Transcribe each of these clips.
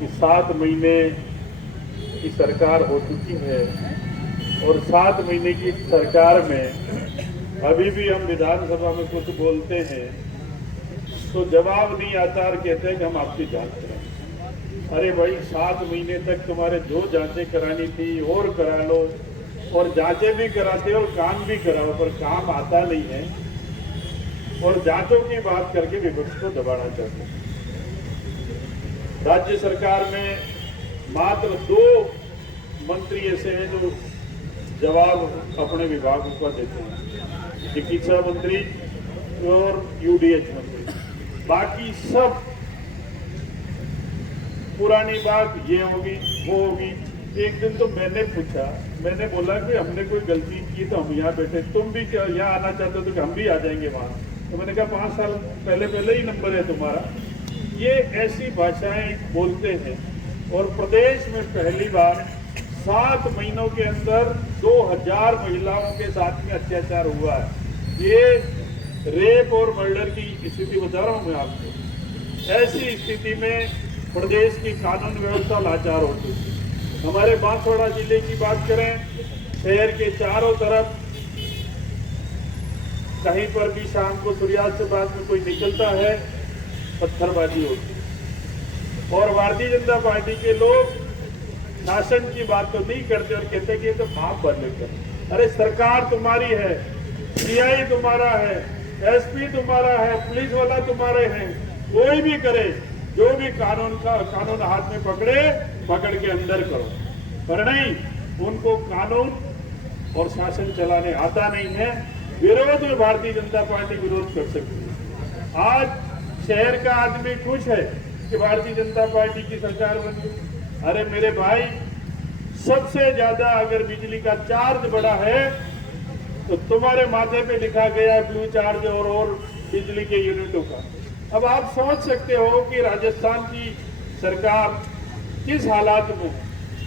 कि 7 महीने की सरकार हो चुकी है और 7 महीने की सरकार में अभी भी हम विधानसभा में कुछ बोलते हैं तो जवाब नहीं आता और कहते हैं कि हम आपकी जांच कराएं। अरे भाई 7 महीने तक तुम्हारे जो जांचें करानी थी और करा लो, और जांचें भी कराते और काम भी कराओ, पर काम आता नहीं है और जांचों की बात करके विपक्ष को दबाना चाहते हैं। राज्य सरकार में मात्र 2 मंत्री ऐसे हैं जो जवाब अपने विभागों को देते हैं, चिकित्सा मंत्री और यूडीएच मंत्री। बाकी सब पुरानी बात ये होगी वो होगी। एक दिन तो मैंने बोला कि हमने कोई गलती की तो हम यहाँ बैठे, तुम भी क्या यहाँ आना चाहते हो तो कि हम भी आ जाएंगे वहाँ। तो मैंने कहा 5 साल पहले ही नंबर है तुम्हारा। ये ऐसी भाषाएं बोलते हैं और प्रदेश में पहली बार 7 महीनों के अंदर 2000 महिलाओं के साथ में अत्याचार हुआ है। ये रेप और मर्डर की स्थिति बता रहा हूं मैं आपको। ऐसी स्थिति में प्रदेश की कानून व्यवस्था लाचार हो चुकी है। हमारे बांसवाड़ा जिले की बात करें, शहर के चारों तरफ कहीं पर भी शाम को सूर्यास्त के बाद में कोई निकलता है, पत्थरबाजी होती है। और भारतीय जनता पार्टी के लोग शासन की बात तो नहीं करते और कहते कि ये तो माफ बदले कर। अरे सरकार तुम्हारी है, सीआई तुम्हारा है, एसपी तुम्हारा है, पुलिस वाला तुम्हारे हैं, कोई भी करे, जो भी कानून हाथ में पकड़ के अंदर करो। पर नहीं, उनको कानून और शासन चलाने आता नहीं है। विरोध में भारतीय जनता पार्टी विरोध कर सकती है। आज शहर का आदमी खुश है कि भारतीय जनता पार्टी की सरकार बनी। अरे मेरे भाई, सबसे ज्यादा अगर बिजली का चार्ज बढ़ा है तो तुम्हारे माथे पे लिखा गया है ब्लू चार्ज और बिजली के यूनिटों का। अब आप सोच सकते हो कि राजस्थान की सरकार किस हालात में।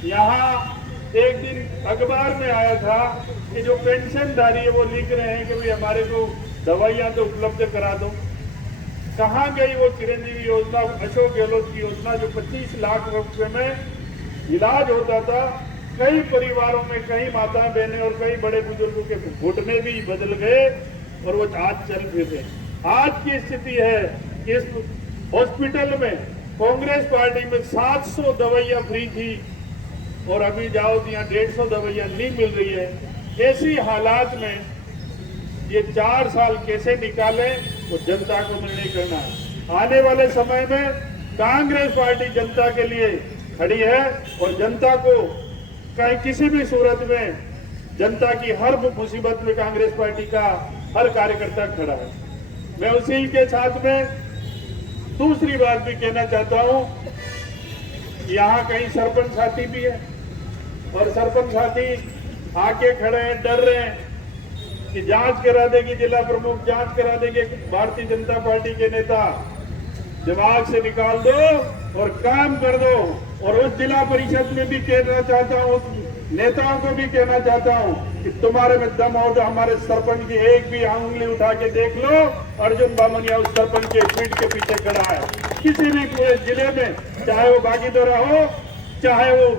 यहाँ एक दिन अखबार में आया था कि जो पेंशनधारी है वो लिख रहे हैं कि भाई हमारे को दवाइयां तो उपलब्ध करा दो। कहाँ गई वो चिरंजीवी योजना, अशोक गहलोत की योजना, जो 25 लाख रुपए में इलाज होता था। कई परिवारों में कई माता बहनें और कई बड़े बुजुर्गों के घुटने भी बदल गए और वो आज चल फिर रहे। आज की स्थिति है कि इस हॉस्पिटल में कांग्रेस पार्टी में 700 दवाइयां फ्री थी और अभी जाओ तो यहाँ 150 दवाइयां नहीं मिल रही है। ऐसी हालात में ये 4 साल कैसे निकाले वो जनता को निर्णय करना है। आने वाले समय में कांग्रेस पार्टी जनता के लिए खड़ी है और जनता को कहीं किसी भी सूरत में जनता की हर मुसीबत में कांग्रेस पार्टी का हर कार्यकर्ता खड़ा है। मैं उसी के साथ में दूसरी बात भी कहना चाहता हूं, यहाँ कहीं सरपंच साथी भी है और सरपंच साथी आके खड़े हैं, डर रहे हैं कि जांच करा देगी जिला प्रमुख, जांच करा देंगे भारतीय जनता पार्टी के नेता। दिमाग से निकाल दो और काम कर दो। और उस जिला परिषद में भी कहना चाहता हूँ, नेताओं को भी कहना चाहता हूँ कि तुम्हारे में दम हो तो हमारे सरपंच की एक भी उंगली उठा के देख लो। अर्जुन बामनिया उस सरपंच के पीठ के पीछे खड़ा है। किसी भी पूरे जिले में, चाहे वो बागीदोरा हो, चाहे वो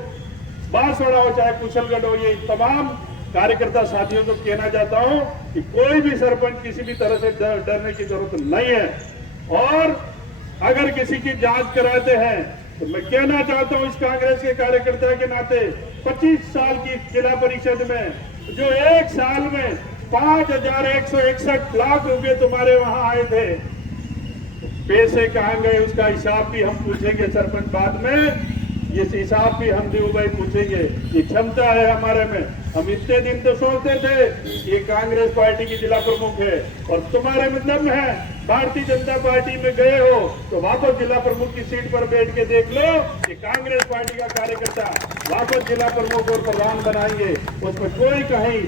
बांसवाड़ा हो, चाहे कुशलगढ़ हो, ये तमाम कार्यकर्ता साथियों को कहना चाहता हूँ कि कोई भी सरपंच किसी भी तरह से डरने की जरूरत नहीं है। और अगर किसी की जांच कराते हैं तो मैं कहना चाहता हूं इस कांग्रेस के कार्यकर्ता के नाते, 25 साल की जिला परिषद में जो एक साल में 5161 लाख रुपए तुम्हारे वहां आए थे, पैसे कहां गए उसका हिसाब भी हम पूछेंगे सरपंच बाद में। ये हिसाब भी हम देव भाई पूछेंगे। ये क्षमता है हमारे में। हम इतने दिन तो सोचते थे ये कांग्रेस पार्टी की जिला प्रमुख है और तुम्हारे में दम है। भारतीय जनता पार्टी में गए हो तो वापस जिला प्रमुख की सीट पर बैठ के देख लो कि कांग्रेस पार्टी का कार्यकर्ता वापस जिला प्रमुख और प्रधान बनाएंगे, उसमें कोई कहीं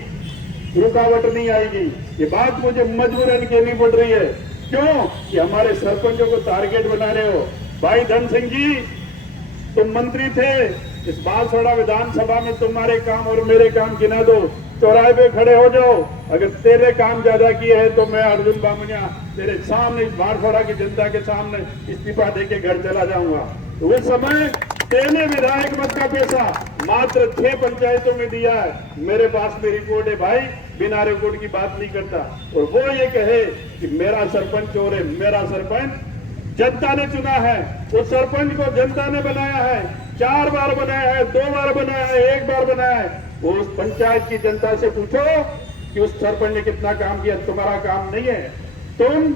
रुकावट नहीं आएगी। ये बात मुझे मजबूरन कहनी पड़ रही है। क्यों? कि हमारे सरपंचों को टारगेट बना रहे हो। भाई धन सिंह जी, तुम मंत्री थे, इस बांसवाड़ा विधानसभा में तुम्हारे काम और मेरे काम गिना दो। चौराहे पे खड़े हो जाओ, अगर तेरे काम ज्यादा किए हैं तो मैं अर्जुन बामनिया तेरे सामने, इस बांसवाड़ा की जनता के सामने इस्तीफा देके घर चला जाऊंगा। तो उस समय तेने विधायक मत का पैसा मात्र 6 पंचायतों में दिया है। मेरे पास में रिकॉर्ड है भाई, बिना रिकॉर्ड की बात नहीं करता। और वो ये कहे कि मेरा सरपंच चोर है, मेरा सरपंच जनता ने चुना है, उस सरपंच को जनता ने बनाया है, 4 बार बनाया है, 2 बार बनाया है, 1 बार बनाया है। वो उस पंचायत की जनता से पूछो कि उस सरपंच ने कितना काम किया। तुम्हारा काम नहीं है, तुम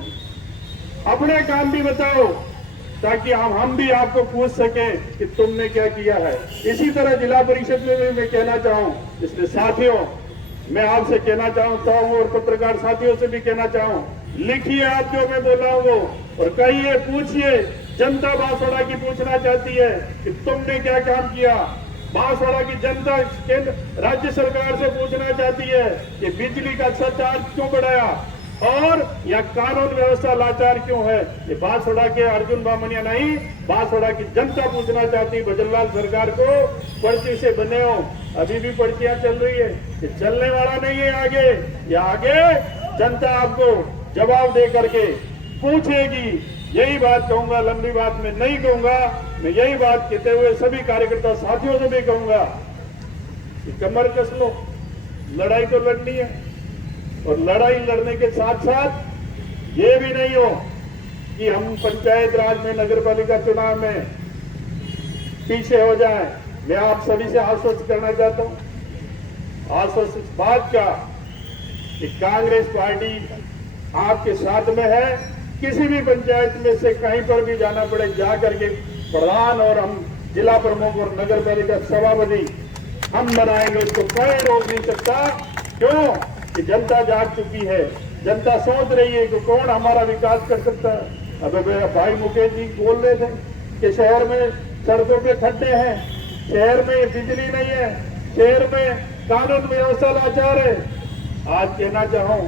अपने काम भी बताओ ताकि हम भी आपको पूछ सकें कि तुमने क्या किया है। इसी तरह जिला परिषद में भी मैं कहना चाहूं, इसलिए साथियों मैं आपसे कहना चाहता हूं और पत्रकार साथियों से भी कहना चाहूं, लिखिए आप जो मैं बोला हूं और कहिए, पूछिए। जनता बांसवाड़ा की पूछना चाहती है कि तुमने क्या काम किया। बांसवाड़ा की जनता केंद्र राज्य सरकार से पूछना चाहती है कि बिजली का चार्ज क्यों बढ़ाया और यह कानून व्यवस्था लाचार क्यों है। ये बांसवाड़ा के अर्जुन बामनिया नहीं, बांसवाड़ा की जनता पूछना चाहती भजनलाल सरकार को, पर्ची से बने हो, अभी भी पर्चियां चल रही है, ये चलने वाला नहीं है आगे। ये आगे जनता आपको जवाब दे करके पूछेगी। यही बात कहूंगा, लंबी बात में नहीं कहूंगा। मैं यही बात कहते हुए सभी कार्यकर्ता साथियों से भी कहूंगा कि कमर कस लो, लड़ाई तो लड़नी है। और लड़ाई लड़ने के साथ साथ ये भी नहीं हो कि हम पंचायत राज में, नगर पालिका चुनाव में पीछे हो जाए। मैं आप सभी से आश्वस्त करना चाहता हूं, आश्वस्त इस बात का कि कांग्रेस पार्टी आपके साथ में है। किसी भी पंचायत में से कहीं पर भी जाना पड़े, जा करके प्रधान और हम जिला प्रमुख और नगर पालिका सभापति हम बनाएंगे, उसको कोई रोक नहीं सकता। क्यों कि जनता जाग चुकी है, जनता सोच रही है कि कौन हमारा विकास कर सकता है। अब मेरा भाई मुकेश जी बोल रहे थे कि शहर में सड़कों पे खड्डे हैं, शहर में बिजली नहीं है, शहर में कानून व्यवस्था लाचार है। आज कहना चाहूं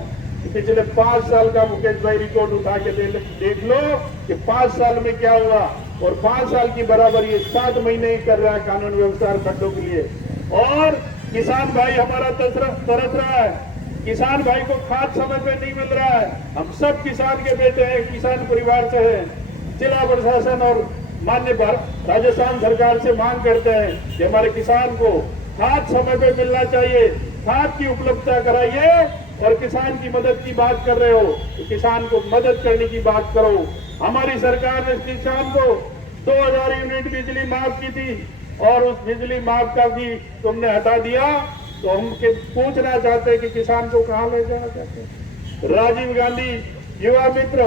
कि पिछले 5 साल का मुकेश भाई रिकॉर्ड उठा के देख लो कि 5 साल में क्या हुआ। और 5 साल की बराबर ये 7 महीने ही कर रहा है कानून व्यवस्था खड्डों के लिए। और किसान भाई हमारा तरस रहा है, किसान भाई को खाद समय पे नहीं मिल रहा है। हम सब किसान के बेटे हैं, किसान परिवार से हैं। जिला प्रशासन और माननीय राजस्थान सरकार से मांग करते हैं कि हमारे किसान को खाद समय पे मिलना चाहिए, खाद की उपलब्धता कराइए। और किसान की मदद की बात कर रहे हो तो किसान को मदद करने की बात करो। हमारी सरकार ने किसान को 2000 यूनिट बिजली माफ की थी और उस बिजली माफ का भी तुमने हटा दिया। तो हम पूछना चाहते हैं कि किसान को कहां ले जाना चाहते हैं। राजीव गांधी युवा मित्र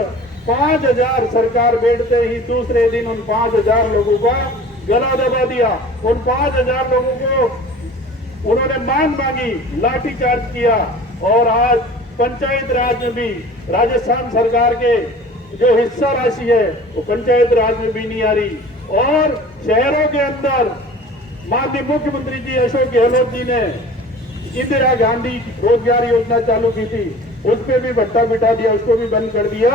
5000 सरकार बैठते ही दूसरे दिन उन 5000 लोगों का गला दबा दिया। उन 5000 लोगों को उन्होंने मांग मांगी, लाठीचार्ज किया। और आज पंचायत राज में भी राजस्थान सरकार के जो हिस्सा राशि है वो पंचायत राज में भी नहीं आ रही। और शहरों के अंदर माननीय मुख्यमंत्री जी अशोक गहलोत जी ने इंदिरा गांधी रोजगार योजना चालू की थी, उस पर भी भत्ता बिठा दिया, उसको भी बंद कर दिया।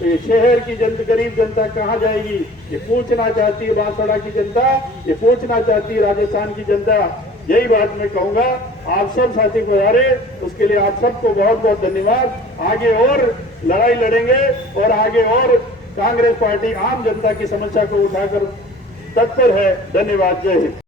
तो ये शहर की जनता, गरीब जनता कहाँ जाएगी, ये पूछना चाहती है बांसवाड़ा की जनता, ये पूछना चाहती है राजस्थान की जनता। यही बात मैं कहूंगा। आप सब साथी गुजारे, उसके लिए आप सबको बहुत बहुत धन्यवाद। आगे और लड़ाई लड़ेंगे और आगे और कांग्रेस पार्टी आम जनता की समस्या को उठाकर तत्पर है। धन्यवाद। जय हिंद।